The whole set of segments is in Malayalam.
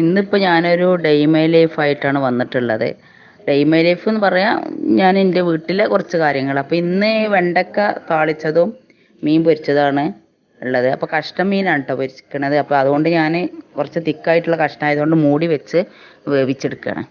ഇന്നിപ്പോൾ ഞാനൊരു ഡേ മൈ ലൈഫായിട്ടാണ് വന്നിട്ടുള്ളത്. ഡേ മൈ ലൈഫ് എന്ന് പറയാൻ ഞാൻ എൻ്റെ വീട്ടിലെ കുറച്ച് കാര്യങ്ങൾ. അപ്പോൾ ഇന്ന് വെണ്ടക്ക താളിച്ചതും മീൻ പൊരിച്ചതാണ് ഉള്ളത്. അപ്പോൾ കഷ്ണം മീനാണ് കേട്ടോ പൊരിക്കണത്. അപ്പോൾ അതുകൊണ്ട് ഞാൻ കുറച്ച് തിക്കായിട്ടുള്ള കഷ്ണം ആയതുകൊണ്ട് മൂടി വെച്ച് വേവിച്ചെടുക്കുകയാണ്.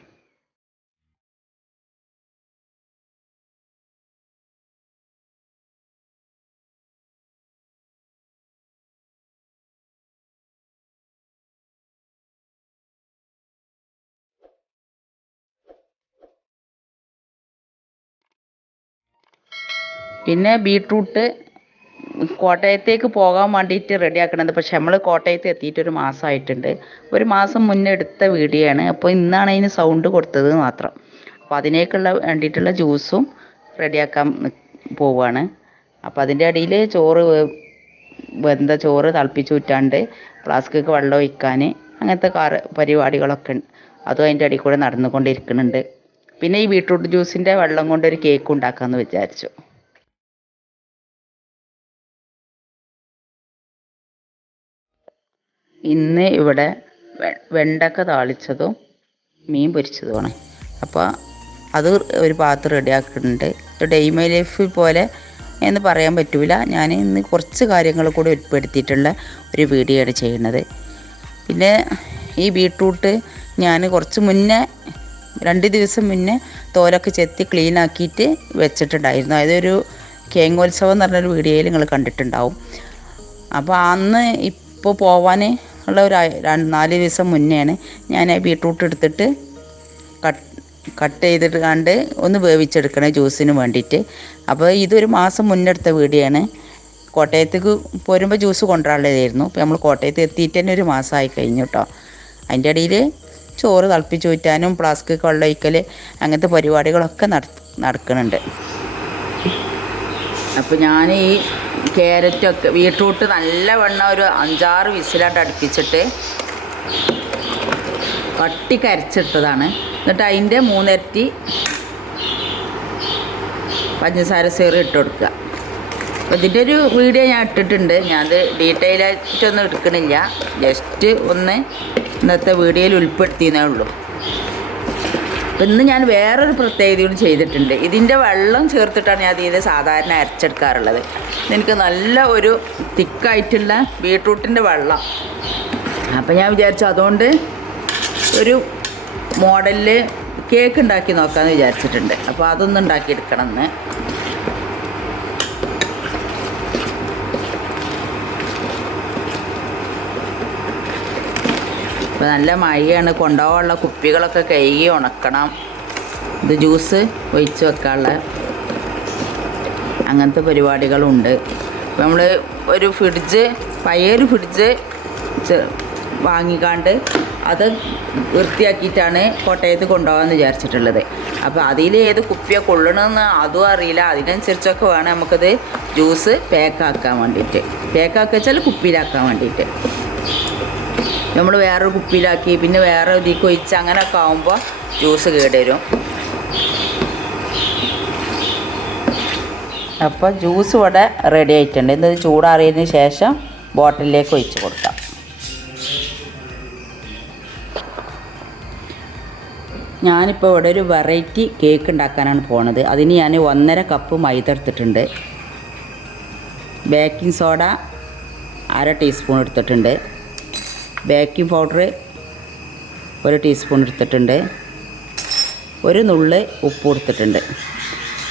പിന്നെ ബീട്രൂട്ട് കോട്ടയത്തേക്ക് പോകാൻ വേണ്ടിയിട്ട് റെഡിയാക്കണത്. പക്ഷെ നമ്മൾ കോട്ടയത്ത് എത്തിയിട്ട് ഒരു മാസമായിട്ടുണ്ട്. ഒരു മാസം മുന്നേ എടുത്ത വീഡിയോ ആണ്. അപ്പോൾ ഇന്നാണ് അതിന് സൗണ്ട് കൊടുത്തത് മാത്രം. അപ്പോൾ അതിനേക്കുള്ള വേണ്ടിയിട്ടുള്ള ജ്യൂസും റെഡിയാക്കാൻ പോവുകയാണ്. അപ്പോൾ അതിൻ്റെ ഇടയിൽ വെന്ത ചോറ് തിളപ്പിച്ചൂറ്റാണ്ട് ഫ്ലാസ്കിലേക്ക് വെള്ളം ഒഴിക്കാൻ അങ്ങനത്തെ പരിപാടികളൊക്കെ ഉണ്ട്. അതും അതിൻ്റെ ഇടയിൽ കൂടെ നടന്നുകൊണ്ടിരിക്കുന്നുണ്ട്. പിന്നെ ഈ ബീട്രൂട്ട് ജ്യൂസിൻ്റെ വെള്ളം കൊണ്ടൊരു കേക്ക് ഉണ്ടാക്കാമെന്ന് വിചാരിച്ചു. ഇന്ന് ഇവിടെ വെണ്ടക്ക താളിച്ചതും മീൻ പൊരിച്ചതുമാണ്. അപ്പോൾ അത് ഒരു പാത്രം റെഡിയാക്കുന്നുണ്ട്. ഡേ മൈ ലൈഫ് പോലെ എന്ന് പറയാൻ പറ്റില്ല. ഞാൻ ഇന്ന് കുറച്ച് കാര്യങ്ങൾ കൂടി ഉൾപ്പെടുത്തിയിട്ടുള്ള ഒരു വീഡിയോ ആണ് ചെയ്യുന്നത്. പിന്നെ ഈ ബീട്രൂട്ട് ഞാൻ കുറച്ച് മുന്നേ 2 ദിവസം മുന്നേ തോലൊക്കെ ചെത്തി ക്ലീൻ ആക്കിയിട്ട് വെച്ചിട്ടുണ്ടായിരുന്നു. അതൊരു കേങ്ങോത്സവം എന്ന് പറഞ്ഞൊരു വീഡിയോയിൽ നിങ്ങൾ കണ്ടിട്ടുണ്ടാവും. അപ്പോൾ അന്ന് ഇപ്പോൾ പോവാൻ ഉള്ള ഒരു 4 ദിവസം മുന്നെയാണ് ഞാൻ ബീട്രൂട്ട് എടുത്തിട്ട് കട്ട് ചെയ്തിട്ട് കണ്ട് ഒന്ന് വേവിച്ചെടുക്കണേ ജ്യൂസിന് വേണ്ടിയിട്ട്. അപ്പോൾ ഇതൊരു മാസം മുന്നേ എടുത്ത വീഡിയോ ആണ്. കോട്ടയത്തേക്ക് പോരുമ്പോൾ ജ്യൂസ് കൊണ്ടുവരാനുള്ളതായിരുന്നു. അപ്പോൾ നമ്മൾ കോട്ടയത്ത് എത്തിയിട്ട് തന്നെ ഒരു മാസമായി കഴിഞ്ഞു കേട്ടോ. അതിൻ്റെ ഇടയിൽ ചോറ് തിളപ്പിച്ചൂറ്റാനും ഫ്ലാസ്ക് വെള്ളം ഒഴിക്കൽ അങ്ങനത്തെ പരിപാടികളൊക്കെ നടക്കുന്നുണ്ട്. അപ്പോൾ ഞാൻ ഈ ക്യാരറ്റൊക്കെ ബീട്രൂട്ട് നല്ലവണ്ണം ഒരു 5-6 വിസിലായിട്ട് അടുപ്പിച്ചിട്ട് കട്ടിക്ക് അരച്ചെടുത്തതാണ്. എന്നിട്ട് അതിൻ്റെ 3 ഇരട്ടി പഞ്ചസാര സീറ് ഇട്ട് കൊടുക്കുക. അപ്പോൾ ഇതിൻ്റെ ഒരു വീഡിയോ ഞാൻ ഇട്ടിട്ടുണ്ട്. ഞാനത് ഡീറ്റെയിൽ ആയിട്ടൊന്നും എടുക്കണില്ല. ജസ്റ്റ് ഒന്ന് ഇന്നത്തെ വീഡിയോയിൽ ഉൾപ്പെടുത്തിയതേ ഉള്ളൂ. അപ്പം ഇന്ന് ഞാൻ വേറൊരു പ്രത്യേകത കൂടി ചെയ്തിട്ടുണ്ട്. ഇതിൻ്റെ വെള്ളം ചേർത്തിട്ടാണ് ഞാൻ ഇതിൽ സാധാരണ അരച്ചെടുക്കാറുള്ളത്. എനിക്ക് നല്ല ഒരു തിക്കായിട്ടുള്ള ബീട്രൂട്ടിൻ്റെ വെള്ളം. അപ്പം ഞാൻ വിചാരിച്ചു അതുകൊണ്ട് ഒരു മോഡലിൽ കേക്ക് ഉണ്ടാക്കി നോക്കാമെന്ന് വിചാരിച്ചിട്ടുണ്ട്. അപ്പോൾ അതൊന്നും ഉണ്ടാക്കിയെടുക്കണം എന്ന്. അപ്പോൾ നല്ല മഴയാണ്. കൊണ്ടുപോകാനുള്ള കുപ്പികളൊക്കെ കഴുകി ഉണക്കണം. ഇത് ജ്യൂസ് ഒഴിച്ച് വെക്കാനുള്ള അങ്ങനത്തെ പരിപാടികളുണ്ട്. അപ്പോൾ നമ്മൾ ഒരു പഴയൊരു ഫ്രിഡ്ജ് വാങ്ങിക്കാണ്ട് അത് വൃത്തിയാക്കിയിട്ടാണ് കോട്ടയത്ത് കൊണ്ടുപോകാമെന്ന് വിചാരിച്ചിട്ടുള്ളത്. അപ്പോൾ അതിൽ ഏത് കുപ്പിയാണ് കൊള്ളണമെന്ന് അതും അറിയില്ല. അതിനനുസരിച്ചൊക്കെ വേണം നമുക്കത് ജ്യൂസ് പാക്കാക്കാൻ വേണ്ടിയിട്ട്. പാക്കാക്കുക വെച്ചാൽ കുപ്പിയിലാക്കാൻ വേണ്ടിയിട്ട്. നമ്മൾ വേറൊരു കുപ്പിയിലാക്കി പിന്നെ വേറെ ഇതിലേക്ക് ഒഴിച്ച് അങ്ങനെയൊക്കെ ആകുമ്പോൾ ജ്യൂസ് കേടുവരും. അപ്പോൾ ജ്യൂസ് ഇവിടെ റെഡി ആയിട്ടുണ്ട്. ഇത് ചൂടാറിയതിന് ശേഷം ബോട്ടിലേക്ക് ഒഴിച്ച് കൊടുക്കാം. ഞാനിപ്പോൾ ഇവിടെ ഒരു വെറൈറ്റി കേക്ക് ഉണ്ടാക്കാനാണ് പോണത്. അതിന് ഞാൻ 1.5 കപ്പ് മൈദ എടുത്തിട്ടുണ്ട്. ബേക്കിംഗ് സോഡ 1/2 ടീസ്പൂൺ എടുത്തിട്ടുണ്ട്. ബേക്കിംഗ് പൗഡർ 1 ടീസ്പൂൺ എടുത്തിട്ടുണ്ട്. ഒരു നുള്ള് ഉപ്പ് എടുത്തിട്ടുണ്ട്.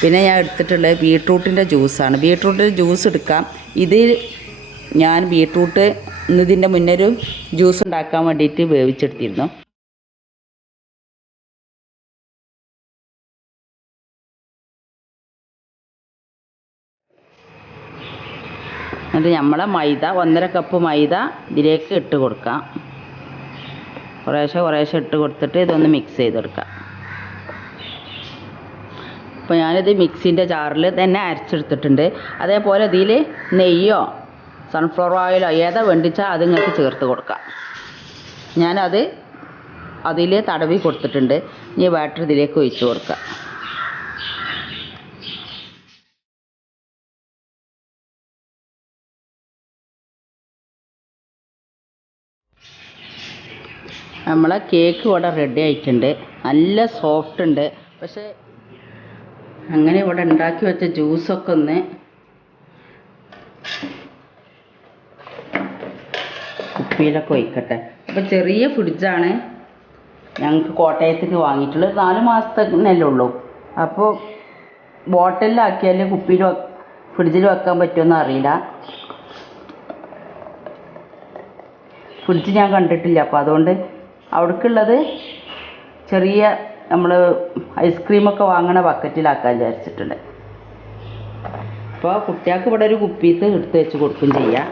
പിന്നെ ഞാൻ എടുത്തിട്ടുള്ളത് ബീട്രൂട്ടിൻ്റെ ജ്യൂസാണ്. ബീട്രൂട്ടിൻ്റെ ജ്യൂസ് എടുക്കാം. ഇത് ഞാൻ ബീട്രൂട്ട് ഇതിൻ്റെ മുന്നൊരു ജ്യൂസ് ഉണ്ടാക്കാൻ വേണ്ടിയിട്ട് വേവിച്ചെടുത്തിരുന്നു. എന്നിട്ട് നമ്മളെ മൈദ 1.5 കപ്പ് മൈദ ഇതിലേക്ക് ഇട്ട് കൊടുക്കാം. കുറേശ്ശെ ഇട്ട് കൊടുത്തിട്ട് ഇതൊന്ന് മിക്സ് ചെയ്തെടുക്കാം. അപ്പോൾ ഞാനിത് മിക്സിൻ്റെ ജാറിൽ തന്നെ അരച്ചെടുത്തിട്ടുണ്ട്. അതേപോലെ ഇതിൽ നെയ്യോ സൺഫ്ലവർ ഓയിലോ ഏതാ വേണ്ടിച്ചാൽ അത് നിങ്ങൾക്ക് ചേർത്ത് കൊടുക്കാം. ഞാനത് അതിൽ തടവി കൊടുത്തിട്ടുണ്ട്. ഇനി ബാറ്റർ ഇതിലേക്ക് ഒഴിച്ച് കൊടുക്കാം. നമ്മളെ കേക്ക് ഇവിടെ റെഡി ആയിട്ടുണ്ട്. നല്ല സോഫ്റ്റ് ഉണ്ട്. പക്ഷേ അങ്ങനെ ഇവിടെ ഉണ്ടാക്കി വെച്ച ജ്യൂസൊക്കെ ഒന്ന് കുപ്പിയിലൊക്കെ ഒഴിക്കട്ടെ. അപ്പോൾ ചെറിയ ഫ്രിഡ്ജാണ് ഞങ്ങൾക്ക് കോട്ടയത്തേക്ക് വാങ്ങിയിട്ടുള്ളത്. 4 മാസത്തേക്കല്ലേ ഉള്ളൂ. അപ്പോൾ ബോട്ടിലാക്കിയാൽ കുപ്പിയിൽ ഫ്രിഡ്ജിൽ വെക്കാൻ പറ്റുമെന്ന് അറിയില്ല. ഫ്രിഡ്ജ് ഞാൻ കണ്ടിട്ടില്ല. അപ്പോൾ അതുകൊണ്ട് അവിടേക്കുള്ളത് ചെറിയ നമ്മൾ ഐസ്ക്രീമൊക്കെ വാങ്ങണ ബക്കറ്റിലാക്കാൻ വിചാരിച്ചിട്ടുണ്ട്. അപ്പോൾ കുട്ടികൾക്ക് ഇവിടെ ഒരു കുപ്പിത്ത് എടുത്ത് വെച്ച് കൊടുക്കും ചെയ്യാം.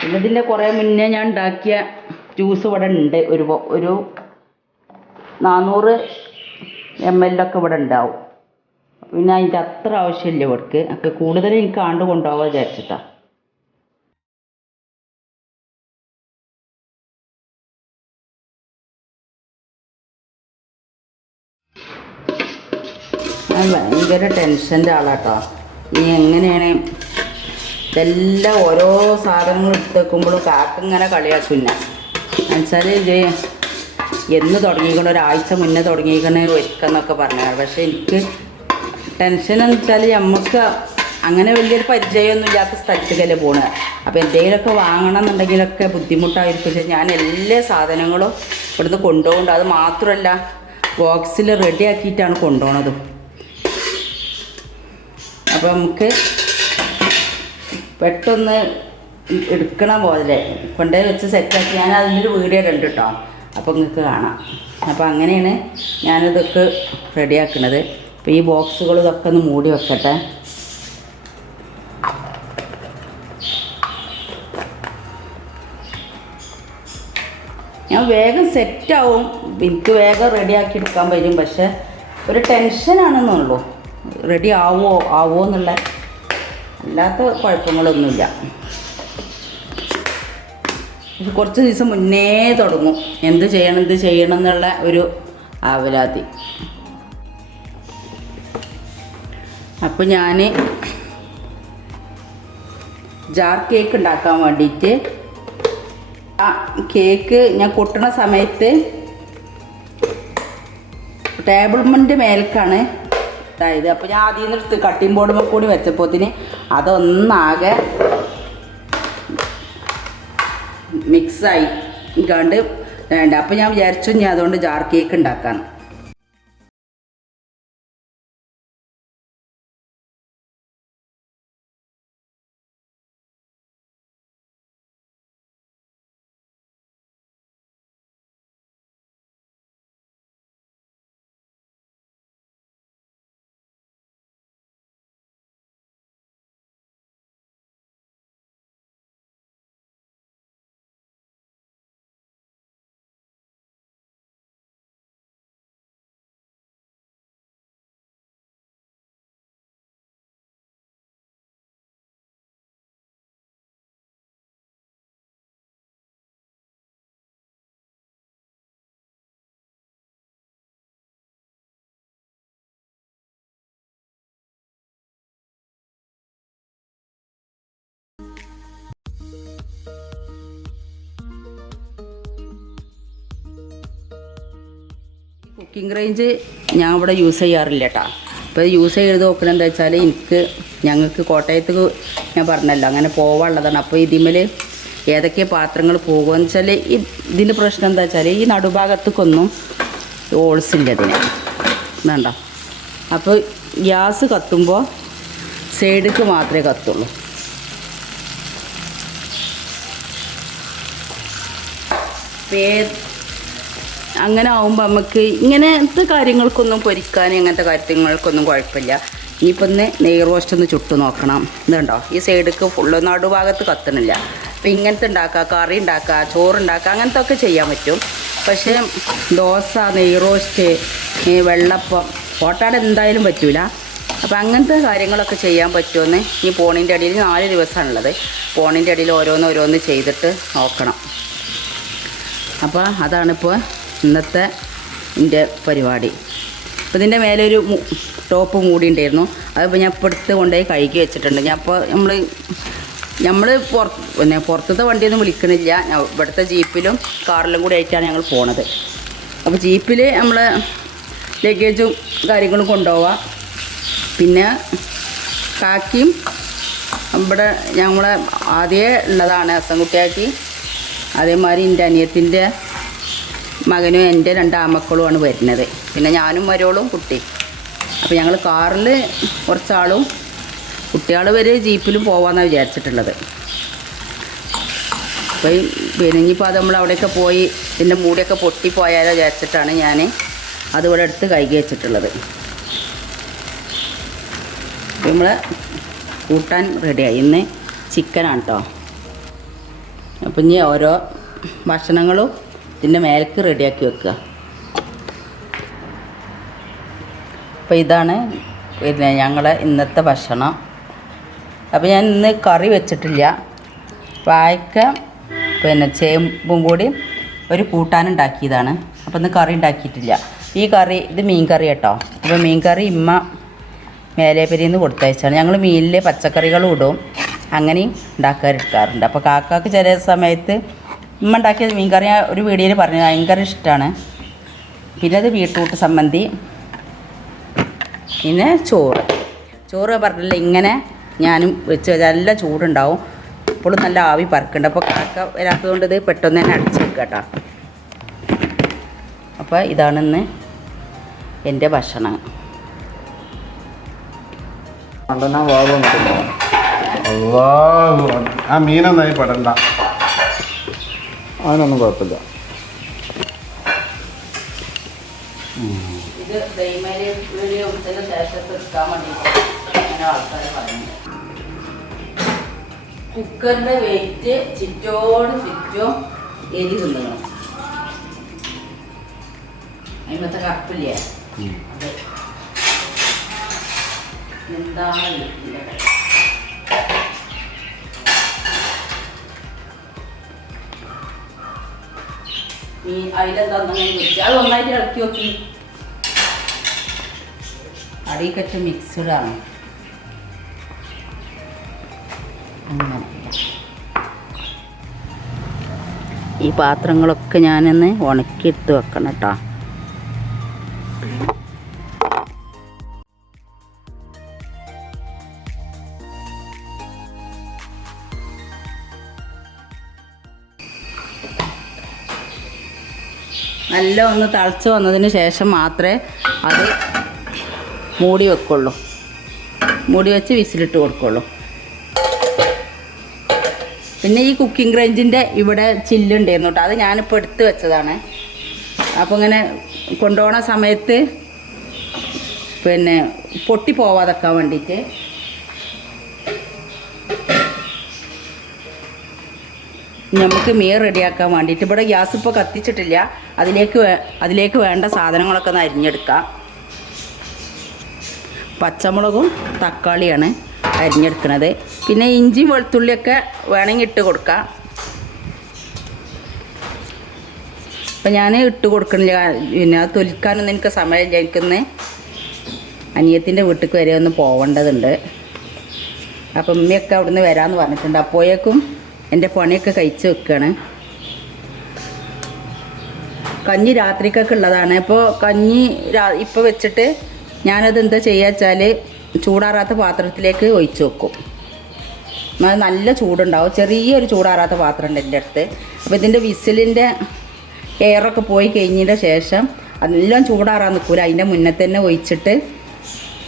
പിന്നെ ഇതിൻ്റെ കുറേ മുന്നേ ഞാൻ ഉണ്ടാക്കിയ ജ്യൂസ് ഇവിടെ ഉണ്ട്. ഒരു 400 ml ഇവിടെ ഉണ്ടാവും. പിന്നെ അതിൻ്റെ അത്ര ആവശ്യമില്ല ഇവർക്ക്. അപ്പോൾ കൂടുതൽ എനിക്ക് ആണ്ട് കൊണ്ടുപോകാൻ വിചാരിച്ചിട്ടാണ്. ഞാൻ ഭയങ്കര ടെൻഷൻ്റെ ആളാട്ടോ. നീ എങ്ങനെയാണ് ഇതെല്ലാം ഓരോ സാധനങ്ങൾ എടുത്ത് വെക്കുമ്പോഴും കാക്കിങ്ങനെ കളിയാക്കില്ല. എന്നുവെച്ചാൽ ഇത് എന്ന് തുടങ്ങിയിരിക്കണം, ഒരാഴ്ച മുന്നേ തുടങ്ങിയിരിക്കണേ ഒരുക്കെന്നൊക്കെ പറഞ്ഞാൽ. പക്ഷേ എനിക്ക് ടെൻഷൻ എന്ന് വെച്ചാൽ നമുക്ക് അങ്ങനെ വലിയൊരു പരിചയമൊന്നും ഇല്ലാത്ത സ്ഥലത്തേക്കല്ലേ പോണത്. അപ്പോൾ എന്തെങ്കിലുമൊക്കെ വാങ്ങണം എന്നുണ്ടെങ്കിലൊക്കെ ബുദ്ധിമുട്ടായിരിക്കും. ഞാൻ എല്ലാ സാധനങ്ങളും ഇവിടുന്ന് കൊണ്ടുപോകുന്നുണ്ട്. അത് മാത്രമല്ല ബോക്സിൽ റെഡി ആക്കിയിട്ടാണ് കൊണ്ടുപോകണത്. അപ്പോൾ നമുക്ക് പെട്ടെന്ന് എടുക്കണ പോലെ കൊണ്ടുപോയി വെച്ച് സെറ്റാക്കി ഞാൻ അതിൻ്റെ ഒരു വീഡിയോ ഉണ്ട് കേട്ടോ. അപ്പോൾ നിങ്ങൾക്ക് കാണാം. അപ്പോൾ അങ്ങനെയാണ് ഞാനിതൊക്കെ റെഡിയാക്കുന്നത്. അപ്പോൾ ഈ ബോക്സുകൾ ഇതൊക്കെ ഒന്ന് മൂടി വെക്കട്ടെ. ഞാൻ വേഗം സെറ്റാവും, എനിക്ക് വേഗം റെഡിയാക്കി എടുക്കാൻ പറ്റും. പക്ഷേ ഒരു ടെൻഷനാണെന്നുള്ളൂ, റെഡി ആവുമോ എന്നുള്ള, അല്ലാത്ത കുഴപ്പങ്ങളൊന്നുമില്ല. കുറച്ച് ദിവസം മുന്നേ തുടങ്ങും എന്ത് ചെയ്യണം എന്നുള്ള ഒരു ആവലാതി. അപ്പോൾ ഞാൻ ജാർ കേക്ക് ഉണ്ടാക്കാൻ വേണ്ടിയിട്ട് ആ കേക്ക് ഞാൻ കൊട്ടണ സമയത്ത് ടേബിൾമൻ്റെ മേൽക്കാണ് ഇതായത്. അപ്പോൾ ഞാൻ ആദ്യം നിന്ന് എടുത്ത് കട്ടിംഗ് ബോർഡുമ്പോൾ കൂടി വെച്ചപ്പോത്തിന് അതൊന്നാകെ മിക്സായി കണ്ട് വേണ്ട. അപ്പോൾ ഞാൻ വിചാരിച്ചു ഞാൻ അതുകൊണ്ട് ജാർ കേക്ക് ഉണ്ടാക്കാൻ. കുക്കിംഗ് റേഞ്ച് ഞാൻ ഇവിടെ യൂസ് ചെയ്യാറില്ല കേട്ടോ. ഇപ്പോൾ യൂസ് ചെയ്ത് നോക്കണം എന്താ വെച്ചാൽ ഞങ്ങൾക്ക് കോട്ടയത്ത് ഞാൻ പറഞ്ഞല്ലോ അങ്ങനെ പോകാനുള്ളതാണ്. അപ്പോൾ ഇതിന്മേൽ ഏതൊക്കെ പാത്രങ്ങൾ പോകുമെന്ന് വെച്ചാൽ ഇതിൻ്റെ പ്രശ്നം എന്താ വെച്ചാൽ ഈ നടുഭാഗത്തേക്കൊന്നും ഹോൾസ് ഇല്ല ഇതിന്, വേണ്ട. അപ്പോൾ ഗ്യാസ് കത്തുമ്പോൾ സൈഡിലേക്ക് മാത്രമേ കത്തുള്ളൂ. അങ്ങനെ ആകുമ്പോൾ നമുക്ക് ഇങ്ങനത്തെ കാര്യങ്ങൾക്കൊന്നും പൊരിക്കാൻ അങ്ങനത്തെ കാര്യങ്ങൾക്കൊന്നും കുഴപ്പമില്ല. ഇനിയിപ്പോൾ ഒന്ന് നെയ് റോസ്റ്റ് ഒന്ന് ചുട്ട് നോക്കണം. ഇതുണ്ടോ ഈ സൈഡിലേക്ക് ഫുള്ള് നടുഭാഗത്ത് കത്തണില്ല. അപ്പോൾ ഇങ്ങനത്തെ ഉണ്ടാക്കുക, കറി ഉണ്ടാക്കുക, ചോറുണ്ടാക്കുക, അങ്ങനത്തെ ഒക്കെ ചെയ്യാൻ പറ്റും. പക്ഷേ ദോശ, നെയ് റോസ്റ്റ്, വെള്ളപ്പം, ഓട്ടാട എന്തായാലും പറ്റില്ല. അപ്പോൾ അങ്ങനത്തെ കാര്യങ്ങളൊക്കെ ചെയ്യാൻ പറ്റുമെന്ന് ഈ ഫോണിൻ്റെ അടിയിൽ 4 ദിവസമാണുള്ളത്. ഫോണിൻ്റെ അടിയിൽ ഓരോന്ന് ചെയ്തിട്ട് നോക്കണം. അപ്പോൾ അതാണിപ്പോൾ ഇന്നത്തെ എൻ്റെ പരിപാടി. അപ്പോൾ ഇതിൻ്റെ മേലെ ഒരു ടോപ്പ് മൂടി ഉണ്ടായിരുന്നു. അതിപ്പോൾ ഞാൻ ഇപ്പോൾ എടുത്ത് കൊണ്ടുപോയി കഴുകി വെച്ചിട്ടുണ്ട്. ഞാൻ ഇപ്പോൾ നമ്മൾ നമ്മൾ പുറത്തത്തെ വണ്ടിയൊന്നും വിളിക്കണില്ല. ഇവിടുത്തെ ജീപ്പിലും കാറിലും കൂടി ആയിട്ടാണ് ഞങ്ങൾ പോണത്. അപ്പോൾ ജീപ്പിൽ നമ്മൾ ലഗേജും കാര്യങ്ങളും കൊണ്ടുപോവാം. പിന്നെ കാക്കിയും ഇവിടെ ഞങ്ങളെ ആദ്യമേ ഉള്ളതാണ് ഹസൻകുട്ടിയാക്കി. അതേമാതിരി എൻ്റെ അനിയത്തിൻ്റെ മകനും എൻ്റെ 2 ആമക്കളുമാണ് വരുന്നത്. പിന്നെ ഞാനും മരോളും കുട്ടി. അപ്പോൾ ഞങ്ങൾ കാറിൽ കുറച്ചാളും കുട്ടികൾ വരെ ജീപ്പിലും പോകാമെന്നാണ് വിചാരിച്ചിട്ടുള്ളത്. അപ്പോൾ പിന്നെ ഇനിയിപ്പോൾ അത് നമ്മൾ അവിടെയൊക്കെ പോയി ഇതിൻ്റെ മൂടിയൊക്കെ പൊട്ടിപ്പോയാലോ വിചാരിച്ചിട്ടാണ് ഞാൻ അതിവിടെ എടുത്ത് കഴുകി വെച്ചിട്ടുള്ളത്. നമ്മൾ കൂട്ടാൻ റെഡിയായി. ഇന്ന് ചിക്കനാണ് കേട്ടോ. അപ്പം ഇനി ഓരോ ഭക്ഷണങ്ങളും ഇതിൻ്റെ മേലേക്ക് റെഡിയാക്കി വെക്കുക. അപ്പോൾ ഇതാണ് പിന്നെ ഞങ്ങളെ ഇന്നത്തെ ഭക്ഷണം. അപ്പോൾ ഞാൻ ഇന്ന് കറി വെച്ചിട്ടില്ല. വാഴക്ക പിന്നെ ചേമ്പും കൂടി ഒരു കൂട്ടാനുണ്ടാക്കിയതാണ്. അപ്പോൾ ഇന്ന് കറി ഉണ്ടാക്കിയിട്ടില്ല. ഈ കറി ഇത് മീൻ കറി കേട്ടോ. അപ്പോൾ മീൻ കറി ഇമ്മ മേലേപ്പരിയിൽ നിന്ന് കൊടുത്തയച്ചാണ്. ഞങ്ങൾ മീനിൽ പച്ചക്കറികളും ഇടും, അങ്ങനെയും ഉണ്ടാക്കാറുണ്ട്. അപ്പോൾ കാക്കാക്ക് ചില സമയത്ത് ഉമ്മ ഉണ്ടാക്കിയ മീൻ കറി ഒരു വീഡിയോയിൽ പറഞ്ഞു ഭയങ്കര ഇഷ്ടമാണ്. പിന്നെ അത് ബീട്രൂട്ട് ചമ്മന്തി, പിന്നെ ചോറ് പറഞ്ഞില്ല ഇങ്ങനെ ഞാനും വെച്ച് നല്ല ചൂടുണ്ടാവും. ഇപ്പോഴും നല്ല ആവി പറക്കുന്നുണ്ട്. അപ്പോൾ കാക്ക വരാത്തതുകൊണ്ട് ഇത് പെട്ടെന്ന് തന്നെ അടിച്ച് വെക്കുക കേട്ടോ. അപ്പോൾ ഇതാണിന്ന് എൻ്റെ ഭക്ഷണം. ആ മീനൊന്നായി പെടണ്ട, അതിനൊന്നും കുഴപ്പമില്ല. ഇത് കുക്കറിൻ്റെ വെയിറ്റ് ചുറ്റോട് ചുറ്റും എരി തിന്നണം. അതിനകത്തെ കപ്പില്ലേ അത് എന്താണ് അതിലെന്താ വെച്ച് അത് ഒന്നായിട്ട് ഇളക്കി നോക്കി. അടിക്കറ്റ് മിക്സ്ഡാണ്. അങ്ങനെ ഈ പാത്രങ്ങളൊക്കെ ഞാനൊന്ന് ഉണക്കിയെടുത്ത് വെക്കണം കേട്ടോ. നല്ല ഒന്ന് തിളച്ച് വന്നതിന് ശേഷം മാത്രമേ അത് മൂടി വെക്കുള്ളൂ. മൂടി വെച്ച് വിസിലിട്ട് കൊടുക്കുള്ളൂ. പിന്നെ ഈ കുക്കിംഗ് റേഞ്ചിൻ്റെ ഇവിടെ ചില്ലുണ്ടായിരുന്നു കേട്ടോ. അത് ഞാനിപ്പോൾ എടുത്ത് വെച്ചതാണ്. അപ്പോൾ ഇങ്ങനെ കൊണ്ടുപോകണ സമയത്ത് പിന്നെ പൊട്ടി പോവാതെക്കാൻ വേണ്ടിയിട്ട് നമുക്ക് മീൻ റെഡിയാക്കാൻ വേണ്ടിയിട്ട് ഇവിടെ ഗ്യാസ് ഇപ്പോൾ കത്തിച്ചിട്ടില്ല. അതിലേക്ക് വേണ്ട സാധനങ്ങളൊക്കെ ഒന്ന് അരിഞ്ഞെടുക്കാം. പച്ചമുളകും തക്കാളിയാണ് അരിഞ്ഞെടുക്കുന്നത്. പിന്നെ ഇഞ്ചി വെളുത്തുള്ളിയൊക്കെ വേണമെങ്കിൽ ഇട്ട് കൊടുക്കാം. അപ്പം ഞാൻ ഇട്ട് കൊടുക്കണില്ല, പിന്നെ അത് തൊലിക്കാനൊന്നും എനിക്ക് സമയമില്ല. എനിക്കൊന്ന് അനിയത്തിൻ്റെ വീട്ടിലേക്ക് വരെ ഒന്ന് പോവേണ്ടതുണ്ട്. അപ്പം ഉമ്മയൊക്കെ അവിടുന്ന് വരാമെന്ന് പറഞ്ഞിട്ടുണ്ട്. അപ്പോഴേക്കും എൻ്റെ പണിയൊക്കെ കഴിച്ച് വെക്കുകയാണ്. കഞ്ഞി രാത്രിക്കൊക്കെ ഉള്ളതാണ്. ഇപ്പോൾ കഞ്ഞി ഇപ്പോൾ വെച്ചിട്ട് ഞാനത് എന്താ ചെയ്യുക വെച്ചാൽ ചൂടാറാത്ത പാത്രത്തിലേക്ക് ഒഴിച്ച് വെക്കും. നല്ല ചൂടുണ്ടാവും. ചെറിയൊരു ചൂടാറാത്ത പാത്രം ഉണ്ട് എൻ്റെ അടുത്ത്. അപ്പോൾ ഇതിൻ്റെ വിസിലിൻ്റെ എയറൊക്കെ പോയി കഴിഞ്ഞതിൻ്റെ ശേഷം അതെല്ലാം ചൂടാറാൻ നിൽക്കില്ല. അതിൻ്റെ മുന്നേ തന്നെ ഒഴിച്ചിട്ട്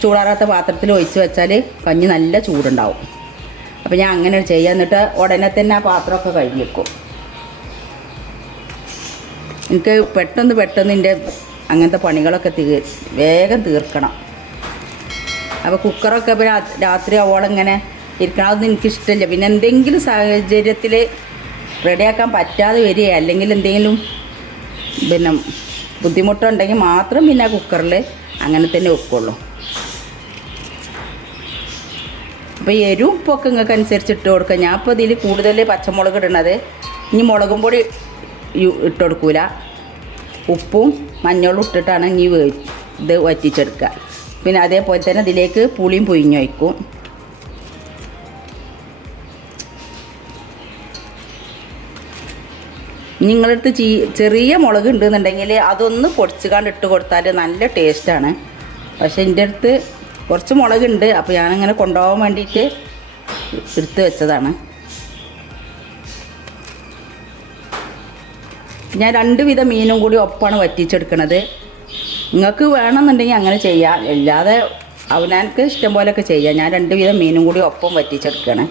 ചൂടാറാത്ത പാത്രത്തിൽ ഒഴിച്ച് വെച്ചാൽ കഞ്ഞി നല്ല ചൂടുണ്ടാവും. അപ്പോൾ ഞാൻ അങ്ങനെ ചെയ്യാം. എന്നിട്ട് ഉടനെ തന്നെ ആ പാത്രമൊക്കെ കഴുകി വെക്കും. എനിക്ക് പെട്ടെന്ന് എൻ്റെ അങ്ങനത്തെ പണികളൊക്കെ വേഗം തീർക്കണം. അപ്പോൾ കുക്കറൊക്കെ ഇപ്പോൾ രാത്രി ആവോളം ഇങ്ങനെ ഇരിക്കണം, അതൊന്നും എനിക്കിഷ്ടമില്ല. പിന്നെ എന്തെങ്കിലും സാഹചര്യത്തിൽ റെഡിയാക്കാൻ പറ്റാതെ വരിക അല്ലെങ്കിൽ എന്തെങ്കിലും പിന്നെ ബുദ്ധിമുട്ടുണ്ടെങ്കിൽ മാത്രം പിന്നെ കുക്കറിൽ അങ്ങനെ തന്നെ വെക്കുള്ളൂ. അപ്പോൾ എരിവും ഉപ്പൊക്കെ നിങ്ങൾക്ക് അനുസരിച്ച് ഇട്ട് കൊടുക്കുക. ഞാൻ ഇപ്പോൾ ഇതിൽ കൂടുതൽ പച്ചമുളക് ഇടണത്. ഇനി മുളകും പൊടി ഇട്ട് കൊടുക്കൂല, ഉപ്പും മഞ്ഞളും ഇട്ടിട്ടാണ് ഇനി ഇത് വറ്റിച്ചെടുക്കുക. പിന്നെ അതേപോലെ തന്നെ ഇതിലേക്ക് പുളിയും പൊയിഞ്ഞ് വയ്ക്കും. നിങ്ങളടുത്ത് ചെറിയ മുളക് ഉണ്ടെന്നുണ്ടെങ്കിൽ അതൊന്ന് പൊടിച്ചുകാണ്ട് ഇട്ട് കൊടുത്താൽ നല്ല ടേസ്റ്റാണ്. പക്ഷേ എൻ്റെ അടുത്ത് കുറച്ച് മുളകുണ്ട്, അപ്പോൾ ഞാനങ്ങനെ കൊണ്ടുപോകാൻ വേണ്ടിയിട്ട് എടുത്ത് വെച്ചതാണ്. ഞാൻ 2 വിധം മീനും കൂടി ഒപ്പമാണ് വറ്റിച്ചെടുക്കണത്. നിങ്ങൾക്ക് വേണമെന്നുണ്ടെങ്കിൽ അങ്ങനെ ചെയ്യാം, അല്ലാതെ അവനക്ക് ഇഷ്ടം പോലെയൊക്കെ ചെയ്യാം. ഞാൻ 2 വിധം മീനും കൂടി ഒപ്പം വറ്റിച്ചെടുക്കുകയാണ്.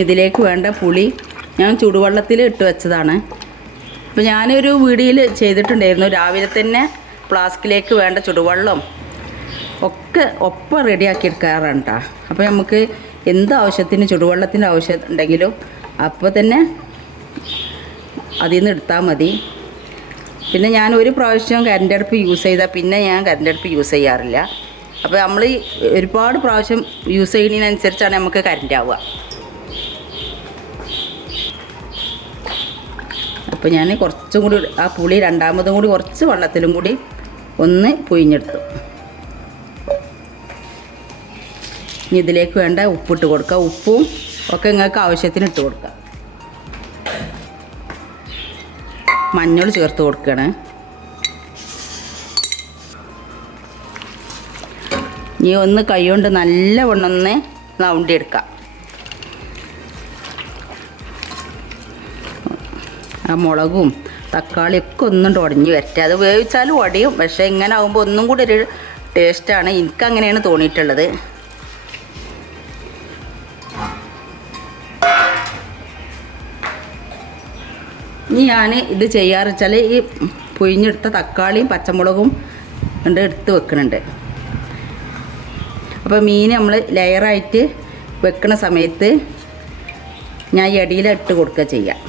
ഇതിലേക്ക് വേണ്ട പുളി ഞാൻ ചൂടുവെള്ളത്തിൽ ഇട്ട് വെച്ചതാണ്. അപ്പോൾ ഞാനൊരു വീഡിയോയിൽ ചെയ്തിട്ടുണ്ടായിരുന്നു, രാവിലെ തന്നെ ഫ്ലാസ്കിലേക്ക് വേണ്ട ചുടുവെള്ളം ഒക്കെ ഒപ്പം റെഡിയാക്കി എടുക്കാറാണ് കേട്ടോ. അപ്പോൾ നമുക്ക് എന്ത് ആവശ്യത്തിന് ചുടുവെള്ളത്തിൻ്റെ ആവശ്യം ഉണ്ടെങ്കിലും അപ്പോൾ തന്നെ അതിൽ നിന്ന് എടുത്താൽ മതി. പിന്നെ ഞാൻ ഒരു പ്രാവശ്യം കറണ്ട് അടുപ്പ് യൂസ് ചെയ്താൽ പിന്നെ ഞാൻ കറണ്ട് അടുപ്പ് യൂസ് ചെയ്യാറില്ല. അപ്പോൾ നമ്മൾ ഒരുപാട് പ്രാവശ്യം യൂസ് ചെയ്യുന്നതിനനുസരിച്ചാണ് നമുക്ക് കറണ്ട് ആവുക. അപ്പോൾ ഞാൻ കുറച്ചും കൂടി ആ പുളി രണ്ടാമതും കൂടി കുറച്ച് വെള്ളത്തിലും കൂടി ഒന്ന് പുഴിഞ്ഞെടുത്തു. ഇനി ഇതിലേക്ക് വേണ്ട ഉപ്പിട്ട് കൊടുക്കുക. ഉപ്പും ഒക്കെ നിങ്ങൾക്ക് ആവശ്യത്തിന് ഇട്ട് കൊടുക്കുക. മഞ്ഞൾ ചേർത്ത് കൊടുക്കുകയാണ്. ഇനി ഒന്ന് കൈ കൊണ്ട് നല്ലവണ്ണം ഒന്ന് റൗണ്ടിയെടുക്കാം. ആ മുളകും തക്കാളിയൊക്കെ ഒന്നും ഉടഞ്ഞ് വരട്ടെ. അത് വേവിച്ചാലും ഉടയും, പക്ഷേ ഇങ്ങനെ ആകുമ്പോൾ ഒന്നും കൂടി ഒരു ടേസ്റ്റാണ്. എനിക്കങ്ങനെയാണ് തോന്നിയിട്ടുള്ളത്. ഇനി ഞാൻ ഇത് ചെയ്യാറ് വെച്ചാൽ ഈ പൊഴിഞ്ഞെടുത്ത തക്കാളിയും പച്ചമുളകും കൊണ്ട് എടുത്ത് വെക്കുന്നുണ്ട്. അപ്പോൾ മീൻ നമ്മൾ ലെയറായിട്ട് വെക്കുന്ന സമയത്ത് ഞാൻ ഈ അടിയിലിട്ട് കൊടുക്കുക ചെയ്യാം.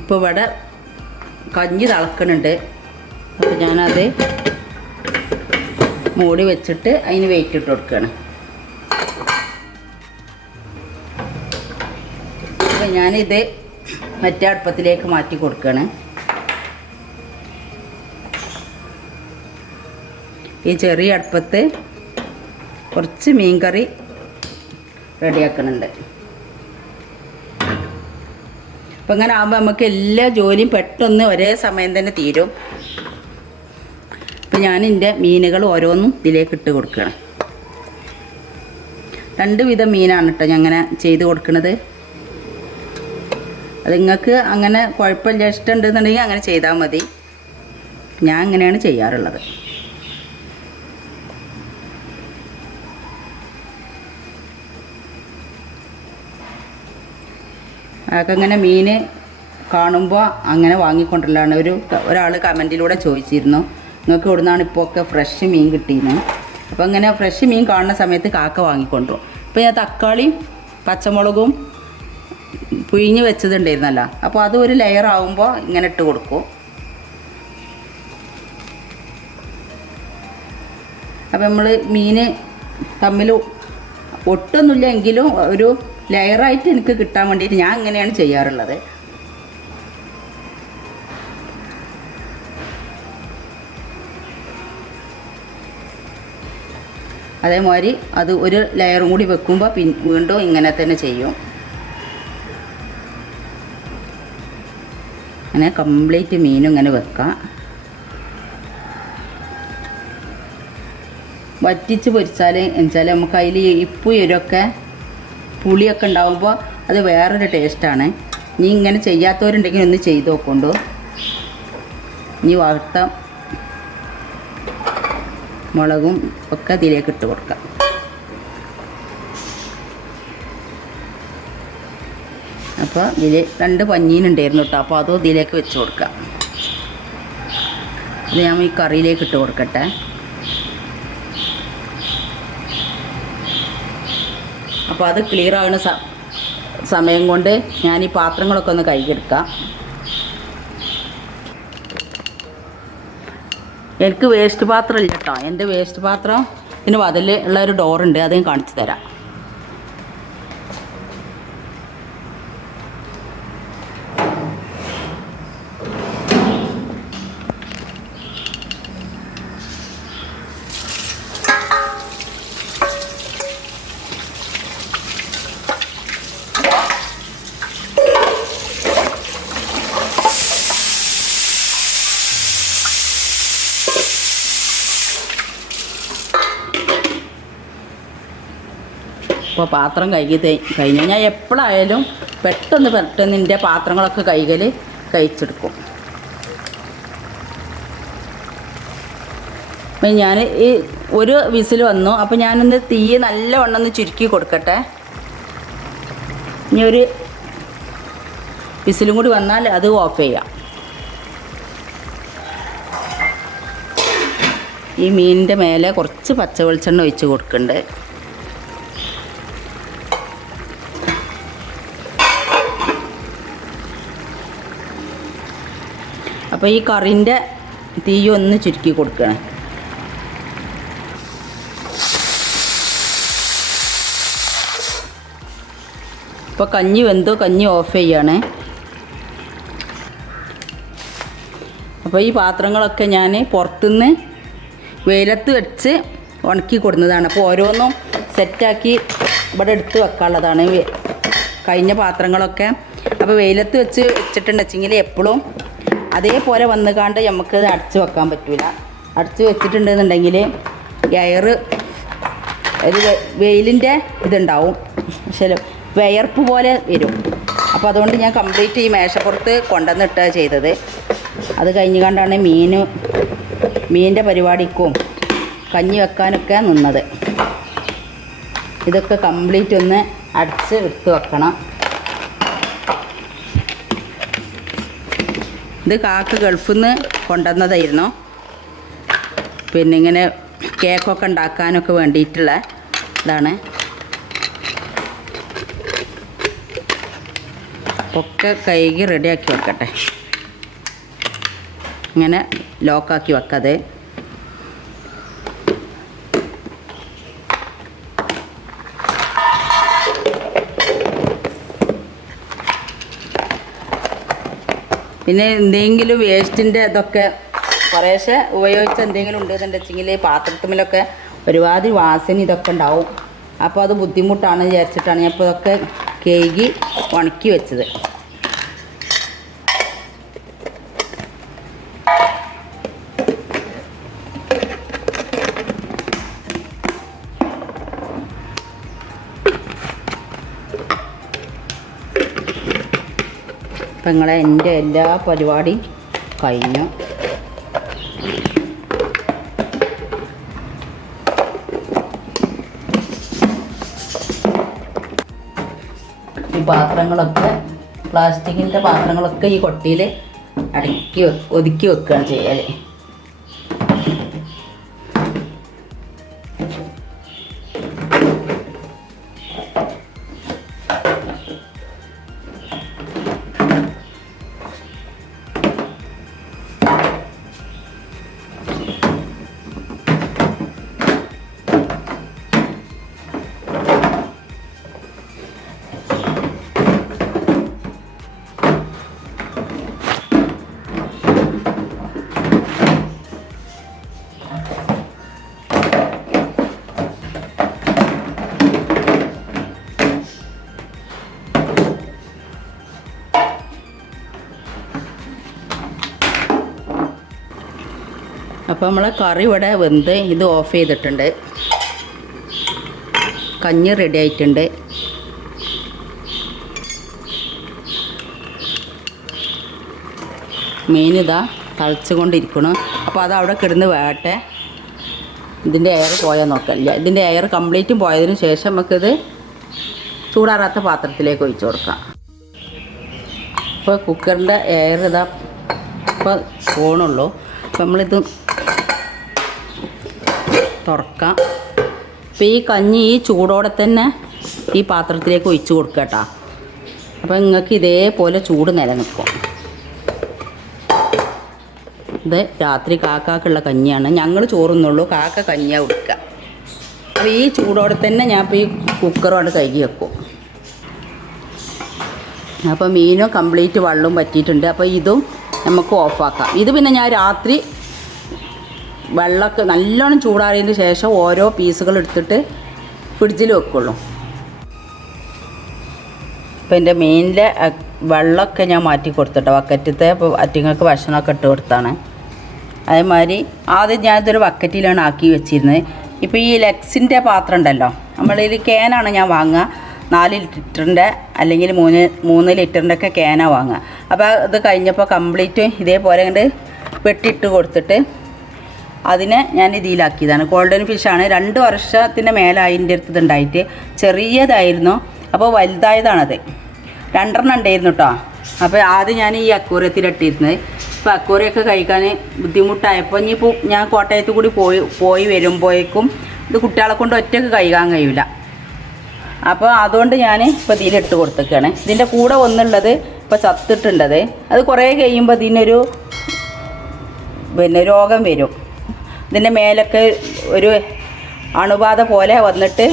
ഇപ്പോൾ ഇവിടെ കഞ്ഞി തിളക്കുന്നുണ്ട്. അപ്പോൾ ഞാനത് മൂടി വെച്ചിട്ട് അതിന് വെയിറ്റ് ഇട്ട് കൊടുക്കുകയാണ്. അപ്പോൾ ഞാനിത് മറ്റേ അടുപ്പത്തിലേക്ക് മാറ്റി കൊടുക്കുകയാണ്. ഈ ചെറിയ അടുപ്പത്ത് കുറച്ച് മീൻ കറി റെഡിയാക്കുന്നുണ്ട്. അപ്പം ഇങ്ങനെ ആകുമ്പോൾ നമുക്ക് എല്ലാ ജോലിയും പെട്ടെന്ന് ഒരേ സമയം തന്നെ തീരും. അപ്പം ഞാൻ എൻ്റെ മീനുകൾ ഓരോന്നും ഇതിലേക്ക് ഇട്ട് കൊടുക്കുകയാണ്. 2 വിധം മീനാണ് കേട്ടോ ഞാൻ അങ്ങനെ ചെയ്ത് കൊടുക്കുന്നത്. അത് നിങ്ങൾക്ക് അങ്ങനെ കുഴപ്പമില്ല, ഇഷ്ടമുണ്ടെന്നുണ്ടെങ്കിൽ അങ്ങനെ ചെയ്താൽ മതി. ഞാൻ അങ്ങനെയാണ് ചെയ്യാറുള്ളത്. അതൊക്കെ ഇങ്ങനെ മീൻ കാണുമ്പോൾ അങ്ങനെ വാങ്ങിക്കൊണ്ടില്ലാണ്. ഒരാൾ കമൻറ്റിലൂടെ ചോദിച്ചിരുന്നു, നിങ്ങൾക്ക് ഇവിടുന്നാണ് ഇപ്പോൾ ഒക്കെ ഫ്രഷ് മീൻ കിട്ടിയെന്ന്. അപ്പോൾ അങ്ങനെ ഫ്രഷ് മീൻ കാണുന്ന സമയത്ത് കാക്ക വാങ്ങിക്കൊണ്ടുപോകും. അപ്പോൾ ഞാൻ തക്കാളിയും പച്ചമുളകും പുഴിഞ്ഞ് വെച്ചതുണ്ടായിരുന്നല്ലോ, അപ്പോൾ അത് ഒരു ലെയർ ആകുമ്പോൾ ഇങ്ങനെ ഇട്ട് കൊടുക്കും. അപ്പോൾ നമ്മൾ മീൻ തമ്മിൽ ഒട്ടൊന്നുമില്ല എങ്കിലും ഒരു ലെയറായിട്ട് എനിക്ക് കിട്ടാൻ വേണ്ടിയിട്ട് ഞാൻ അങ്ങനെയാണ് ചെയ്യാറുള്ളത്. അതേമാതിരി അത് ഒരു ലെയറും കൂടി വെക്കുമ്പോൾ വീണ്ടും ഇങ്ങനെ തന്നെ ചെയ്യും. അങ്ങനെ കംപ്ലീറ്റ് മീനും ഇങ്ങനെ വെക്കാം. വറ്റിച്ച് പൊരിച്ചാൽ എന്നുവെച്ചാൽ നമുക്ക് അതിൽ ഇപ്പും എരിവൊക്കെ പുളിയൊക്കെ ഉണ്ടാകുമ്പോൾ അത് വേറൊരു ടേസ്റ്റാണ്. ഇനി ഇങ്ങനെ ചെയ്യാത്തവരുണ്ടെങ്കിൽ ഒന്ന് ചെയ്ത് നോക്കൊണ്ടു. ഇനി വറുത്ത മുളകും ഒക്കെ ഇതിലേക്ക് ഇട്ട് കൊടുക്കാം. അപ്പോൾ ഇതിൽ 2 പഞ്ഞീനുണ്ടായിരുന്നു കേട്ടോ, അപ്പോൾ അതും ഇതിലേക്ക് വെച്ച് കൊടുക്കാം. ഇത് ഞാൻ ഈ കറിയിലേക്ക് ഇട്ട് കൊടുക്കട്ടെ. അപ്പോൾ അത് ക്ലിയർ ആവുന്ന സമയം കൊണ്ട് ഞാൻ ഈ പാത്രങ്ങളൊക്കെ ഒന്ന് കഴുകിയെടുക്കാം. എനിക്ക് വേസ്റ്റ് പാത്രം ഇല്ല കേട്ടോ. എൻ്റെ വേസ്റ്റ് പാത്രം ഇതിന് അതിൽ ഉള്ള ഒരു ഡോറുണ്ട്, അത് ഞാൻ കാണിച്ചു തരാം. ഇപ്പോൾ പാത്രം കഴിഞ്ഞു. ഞാൻ എപ്പോഴായാലും പെട്ടെന്ന് എൻ്റെ പാത്രങ്ങളൊക്കെ കഴിച്ചെടുക്കും. അപ്പം ഞാൻ ഈ ഒരു വിസിൽ വന്നു. അപ്പോൾ ഞാനൊന്ന് തീ നല്ലവണ്ണം ഒന്ന് ചുരുക്കി കൊടുക്കട്ടെ. ഇനി ഒരു വിസിലും കൂടി വന്നാൽ അത് ഓഫ് ചെയ്യാം. ഈ മീനിൻ്റെ മേലെ കുറച്ച് പച്ച വെളിച്ചെണ്ണ ഒഴിച്ച് കൊടുക്കുന്നുണ്ട്. അപ്പോൾ ഈ കറിൻ്റെ തീ ഒന്ന് ചുരുക്കി കൊടുക്കണം. ഇപ്പോൾ കഞ്ഞി വെന്തോ, കഞ്ഞി ഓഫ് ചെയ്യാണ്. അപ്പോൾ ഈ പാത്രങ്ങളൊക്കെ ഞാൻ പുറത്തുനിന്ന് വെയിലത്ത് വെച്ച് ഉണക്കി കൊടുക്കുന്നതാണ്. അപ്പോൾ ഓരോന്നും സെറ്റാക്കി ഇവിടെ എടുത്ത് വെക്കാനുള്ളതാണ് കഴിഞ്ഞ പാത്രങ്ങളൊക്കെ. അപ്പോൾ വെയിലത്ത് വെച്ചിട്ടുണ്ടെങ്കിൽ എപ്പോഴും അതേപോലെ വന്നുകാണ്ട് നമുക്കത് അടച്ച് വെക്കാൻ പറ്റില്ല. അടച്ച് വെച്ചിട്ടുണ്ടെന്നുണ്ടെങ്കിൽ എയർ ഒരു വെയിലിൻ്റെ ഇതുണ്ടാവും, പക്ഷേ വിയർപ്പ് പോലെ വരും. അപ്പോൾ അതുകൊണ്ട് ഞാൻ കംപ്ലീറ്റ് ഈ മേശപ്പുറത്ത് കൊണ്ടുവന്നിട്ടാണ് ചെയ്തത്. അത് കഴിഞ്ഞുകൊണ്ടാണ് മീനിൻ്റെ പരിപാടിക്കും കഞ്ഞി വെക്കാനൊക്കെ നിന്നത്. ഇതൊക്കെ കംപ്ലീറ്റ് ഒന്ന് അടച്ച് എടുത്ത് വെക്കണം. ഇത് കാക്ക ഗൾഫിൽ നിന്ന് കൊണ്ടുവന്നതായിരുന്നു. പിന്നെ ഇങ്ങനെ കേക്കൊക്കെ ഉണ്ടാക്കാനൊക്കെ വേണ്ടിയിട്ടുള്ള ഇതാണ്. ഒക്കെ കഴുകി റെഡിയാക്കി വെക്കട്ടെ. ഇങ്ങനെ ലോക്കാക്കി വെക്കാതെ. പിന്നെ എന്തെങ്കിലും വേസ്റ്റിൻ്റെ ഇതൊക്കെ കുറേശ്ശെ ഉപയോഗിച്ച് എന്തെങ്കിലും ഉണ്ടെന്നുണ്ടെങ്കിൽ പാത്രത്തിലൊക്കെ ഒരുപാട് വാസന ഇതൊക്കെ ഉണ്ടാവും. അപ്പോൾ അത് ബുദ്ധിമുട്ടാണ് വിചാരിച്ചിട്ടാണ് ഞാൻ ഇപ്പോൾ ഇതൊക്കെ കഴുകി ഉണക്കി വെച്ചത്. അപ്പം എൻ്റെ എല്ലാ പരിപാടിയും കഴിഞ്ഞു. ഈ പാത്രങ്ങളൊക്കെ പ്ലാസ്റ്റിക്കിൻ്റെ പാത്രങ്ങളൊക്കെ ഈ കൊട്ടിയിൽ ഒതുക്കി വെക്കുകയാണ് ചെയ്യൽ. അപ്പോൾ നമ്മളെ കറി ഇവിടെ വെന്ത് ഇത് ഓഫ് ചെയ്തിട്ടുണ്ട്. കഞ്ഞി റെഡി ആയിട്ടുണ്ട്. മീനിതാ തളിച്ചുകൊണ്ടിരിക്കണം. അപ്പോൾ അതവിടെ കിടന്ന് വേട്ടെ. ഇതിൻ്റെ എയർ പോയാൽ നോക്കില്ല. ഇതിൻ്റെ എയർ കംപ്ലീറ്റും പോയതിന് ശേഷം നമുക്കിത് ചൂടാറാത്ത പാത്രത്തിലേക്ക് ഒഴിച്ചു കൊടുക്കാം. ഇപ്പോൾ കുക്കറിൻ്റെ എയർ ഇതാ ഇപ്പോൾ പോണുള്ളൂ. അപ്പോൾ നമ്മളിത് തുറക്കാം. അപ്പോൾ ഈ കഞ്ഞി ഈ ചൂടോടെ തന്നെ ഈ പാത്രത്തിലേക്ക് ഒഴിച്ച് കൊടുക്കുക കേട്ടോ. അപ്പോൾ നിങ്ങൾക്ക് ഇതേപോലെ ചൂട് നിലനിൽക്കും. ഇത് രാത്രി കാക്കാക്കുള്ള കഞ്ഞിയാണ്. ഞങ്ങൾ ചോറുന്നുള്ളൂ, കാക്ക കഞ്ഞിയാണ് കൊടുക്കുക. അപ്പോൾ ഈ ചൂടോടെ തന്നെ ഞാൻ ഇപ്പോൾ ഈ കുക്കറോട് കഴുകി വെക്കും. അപ്പോൾ മീനും കംപ്ലീറ്റ് വെള്ളവും പറ്റിയിട്ടുണ്ട്. അപ്പോൾ ഇതും നമുക്ക് ഓഫാക്കാം. ഇത് പിന്നെ ഞാൻ രാത്രി വെള്ളമൊക്കെ നല്ലോണം ചൂടാറിയതിന് ശേഷം ഓരോ പീസുകൾ എടുത്തിട്ട് ഫ്രിഡ്ജിൽ വെക്കുള്ളൂ. അപ്പോൾ എൻ്റെ മീനിലെ വെള്ളമൊക്കെ ഞാൻ മാറ്റി കൊടുത്തിട്ടോ. ബക്കറ്റത്തെ ഇപ്പോൾ അറ്റിങ്ങൾക്ക് ഭക്ഷണമൊക്കെ ഇട്ട് കൊടുത്താണ്. അതേമാതിരി ആദ്യം ഞാനിതൊരു ബക്കറ്റിലാണ് ആക്കി വെച്ചിരുന്നത്. ഇപ്പോൾ ഈ ലെഗ്സിൻ്റെ പാത്രം ഉണ്ടല്ലോ, നമ്മളിൽ ക്യാനാണ് ഞാൻ വാങ്ങുക. 4 ലിറ്ററിൻ്റെ അല്ലെങ്കിൽ 3 ലിറ്ററിൻ്റെ ഒക്കെ ക്യാനാണ് വാങ്ങുക. അപ്പോൾ ഇത് കഴിഞ്ഞപ്പോൾ കംപ്ലീറ്റ് ഇതേപോലെ കണ്ട് വെട്ടിയിട്ട് കൊടുത്തിട്ട് അതിനെ ഞാൻ ഇതിലാക്കിയതാണ്. ഗോൾഡൻ ഫിഷാണ്. 2 വർഷത്തിൻ്റെ മേലെ അതിൻ്റെ അടുത്ത് ഉണ്ടായിട്ട് ചെറിയതായിരുന്നു. അപ്പോൾ വലുതായതാണത്. 2 ഉണ്ടായിരുന്നു കേട്ടോ. അപ്പോൾ ആദ്യം ഞാൻ ഈ അക്വേറിയത്തിലിട്ടിരുന്നത്. ഇപ്പോൾ അക്വേറിയൊക്കെ കഴിക്കാൻ ബുദ്ധിമുട്ടായപ്പോൾ ഇനിയിപ്പോൾ ഞാൻ കോട്ടയത്ത് കൂടി പോയി വരുമ്പോഴേക്കും ഇത് കുട്ടികളെ കൊണ്ട് ഒറ്റയ്ക്ക് കഴിക്കാൻ കഴിയില്ല. അപ്പോൾ അതുകൊണ്ട് ഞാൻ ഇപ്പോൾ ഇതിലിട്ട് കൊടുത്തേക്കാണ്. ഇതിൻ്റെ കൂടെ ഒന്നുള്ളത് ഇപ്പോൾ ചത്തിട്ടുണ്ടത്. അത് കുറേ കഴിയുമ്പോൾ ഇതിനൊരു രോഗം വരും. ഇതിൻ്റെ മേലൊക്കെ ഒരു അണുബാധ പോലെ വന്നിട്ട്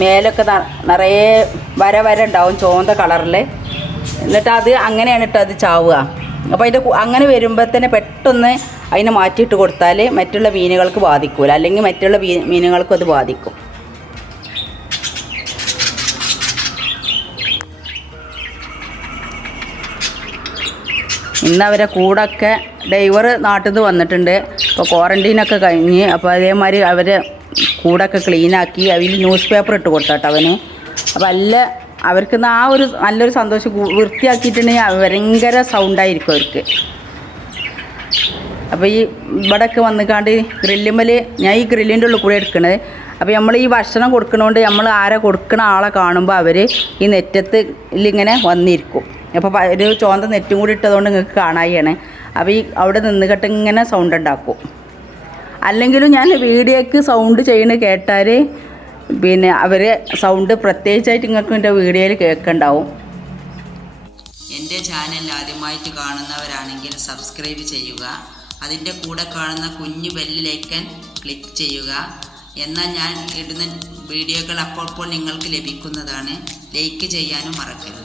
മേലൊക്കെ നിറയെ വര ഉണ്ടാവും ചുവന്ന കളറിൽ. എന്നിട്ട് അത് അങ്ങനെയാണ് ഇട്ട് അത് ചാവുക. അപ്പോൾ അതിൻ്റെ അങ്ങനെ വരുമ്പോൾ തന്നെ പെട്ടെന്ന് അതിനെ മാറ്റിയിട്ട് കൊടുത്താൽ മറ്റുള്ള മീനുകൾക്ക് ബാധിക്കില്ല, അല്ലെങ്കിൽ മറ്റുള്ള മീനുകൾക്കും അത് ബാധിക്കും. ഇന്ന് അവരെ കൂടൊക്കെ ഡ്രൈവർ നാട്ടിൽ നിന്ന് വന്നിട്ടുണ്ട്. ഇപ്പോൾ ക്വാറൻറ്റീനൊക്കെ കഴിഞ്ഞ് അപ്പോൾ അതേമാതിരി അവരെ കൂടൊക്കെ ക്ലീനാക്കി അതിൽ ന്യൂസ് പേപ്പർ ഇട്ട് കൊടുത്താട്ടോ അവന്. അപ്പോൾ അവർക്ക് ആ ഒരു നല്ലൊരു സന്തോഷം. വൃത്തിയാക്കിയിട്ടുണ്ടെങ്കിൽ ഭയങ്കര സൗണ്ടായിരിക്കും അവർക്ക്. അപ്പോൾ ഈ ഇവിടെയൊക്കെ വന്നിക്കാണ്ട് ഗ്രില്ലുമ്മൽ ഞാൻ ഈ ഗ്രില്ലിൻ്റെ ഉള്ളിൽ കൂടെ എടുക്കണത്. അപ്പോൾ നമ്മൾ ഈ ഭക്ഷണം കൊടുക്കണോണ്ട് നമ്മൾ ആരെ കൊടുക്കണ ആളെ കാണുമ്പോൾ അവർ ഈ നെറ്റത്തിലിങ്ങനെ വന്നിരിക്കും. അപ്പോൾ ഒരു ചുവന്ന നെറ്റും കൂടി ഇട്ടതുകൊണ്ട് നിങ്ങൾക്ക് കാണാനാണ്. അപ്പോൾ ഈ അവിടെ നിന്നുകെട്ട് ഇങ്ങനെ സൗണ്ട് ഉണ്ടാക്കും. അല്ലെങ്കിലും ഞാൻ വീഡിയോക്ക് സൗണ്ട് ചെയ്യണ കേട്ടാൽ പിന്നെ അവർ സൗണ്ട് പ്രത്യേകിച്ചായിട്ട് നിങ്ങൾക്ക് എൻ്റെ വീഡിയോയിൽ കേൾക്കുന്നുണ്ടാവും. എൻ്റെ ചാനൽ ആദ്യമായിട്ട് കാണുന്നവരാണെങ്കിൽ സബ്സ്ക്രൈബ് ചെയ്യുക. അതിൻ്റെ കൂടെ കാണുന്ന കുഞ്ഞു ബെല്ലിലേക്കൻ ക്ലിക്ക് ചെയ്യുക. എന്നാൽ ഞാൻ ഇടുന്ന വീഡിയോകൾ അപ്പോൾ നിങ്ങൾക്ക് ലഭിക്കുന്നതാണ്. ലൈക്ക് ചെയ്യാനും മറക്കരുത്.